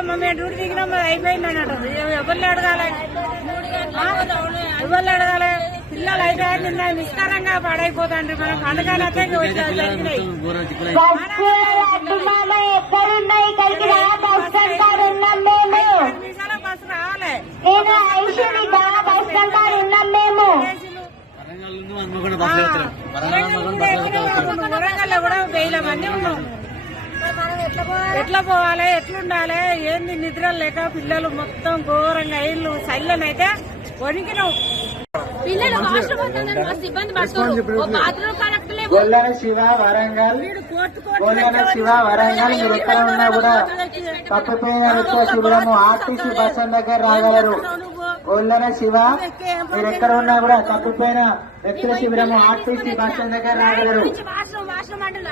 కాదమ్మా మేము డ్యూటీ దిగినాం అయిపోయింది అన్నట్టు ఎవరిని అడగాలి పిల్లలు అయితే నిన్న నిష్కారంగా పాడైపోతాండ్రి మనం పండుగలు అయితే బస్సు రావాలి వరంగల్ కూడా వేల మంది ఉన్నాం. ఎట్లా పోవాలి ఎట్లుండాలి ఏంది నిద్ర లేక పిల్లలు మొత్తం ఘోరంగా ఇల్లు సైలెన్ అయితే వణికినాం. గొల్లన శివ వరంగల్ మీరు ఎక్కడ ఉన్నా కూడా తప్పిపోయిన నిత్య శిబిరము ఆర్టీసీ బస్ స్టాండ్ దగ్గర రాగలరు. గొల్లన శివ మీరు ఎక్కడ ఉన్నా కూడా తప్పిపోయిన నిత్య శిబిరము ఆర్టీసీ బస్ స్టాండ్ దగ్గర రాగలరు.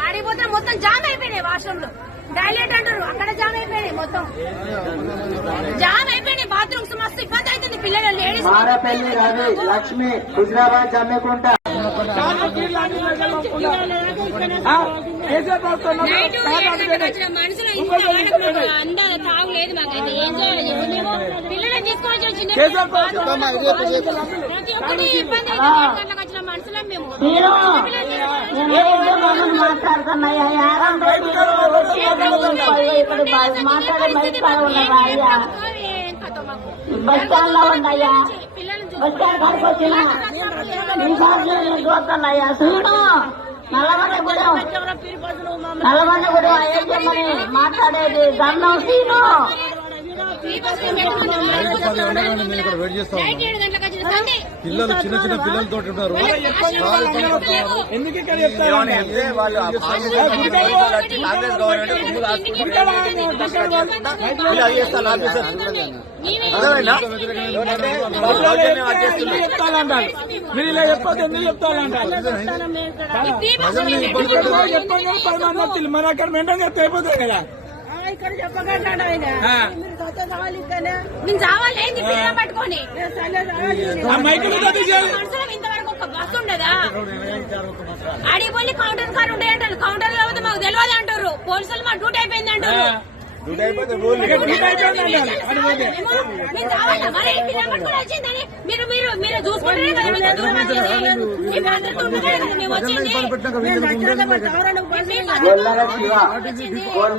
ఆడిపోతే మొత్తం జామ్ అయిపోయినాయి. వాష్రూమ్లు డైలెట్ అంటారు అక్కడ జామ్ అయిపోయినాయి. మొత్తం జామ్ అయిపోయినాయి. బాత్రూమ్స్ మస్తు ఇబ్బంది అవుతుంది పిల్లలు లేడీస్. మారపల్లి రవి లక్ష్మి హుజరాబాద్ జమ్మికుంట మనుషులు అందా తాగులేదు. మాకైతే ఏం చేయాలి పిల్లలను తీసుకొని వచ్చింది ప్రతి ఒక్కటి ఇబ్బంది వచ్చిన మనుషులం మేము. బస్ స్టాండ్ లో ఉన్నాయా బస్ స్టాండ్ కాడికి వచ్చిన చూస్తున్నాయా చూడు నల్లమన్న కూడా అయ్యమ్మని మాట్లాడేది గన్నం సీను పిల్లలు చిన్న చిన్న పిల్లలతో ఉంటారు. మీరు ఇలా చెప్పదు ఎందుకు చెప్తానంటారు. మన అక్కడ మెంటల్ చెప్తే అయిపోతుంది కదా. ఇక్కడ చెప్పగలరా మేము చావాలేంది పిల్లలు పట్టుకొని ఇంతవరకు ఒక బస్సు ఉండదా? ఆడిపోయి కౌంటర్ కార్ ఉంటాయి అంటారు. కౌంటర్ లేకపోతే మాకు తెలియదు అంటారు. పోలీసులు మా డ్యూటీ అయిపోయింది అంటారు. మీరు చూసుకుంటే మేము వచ్చింది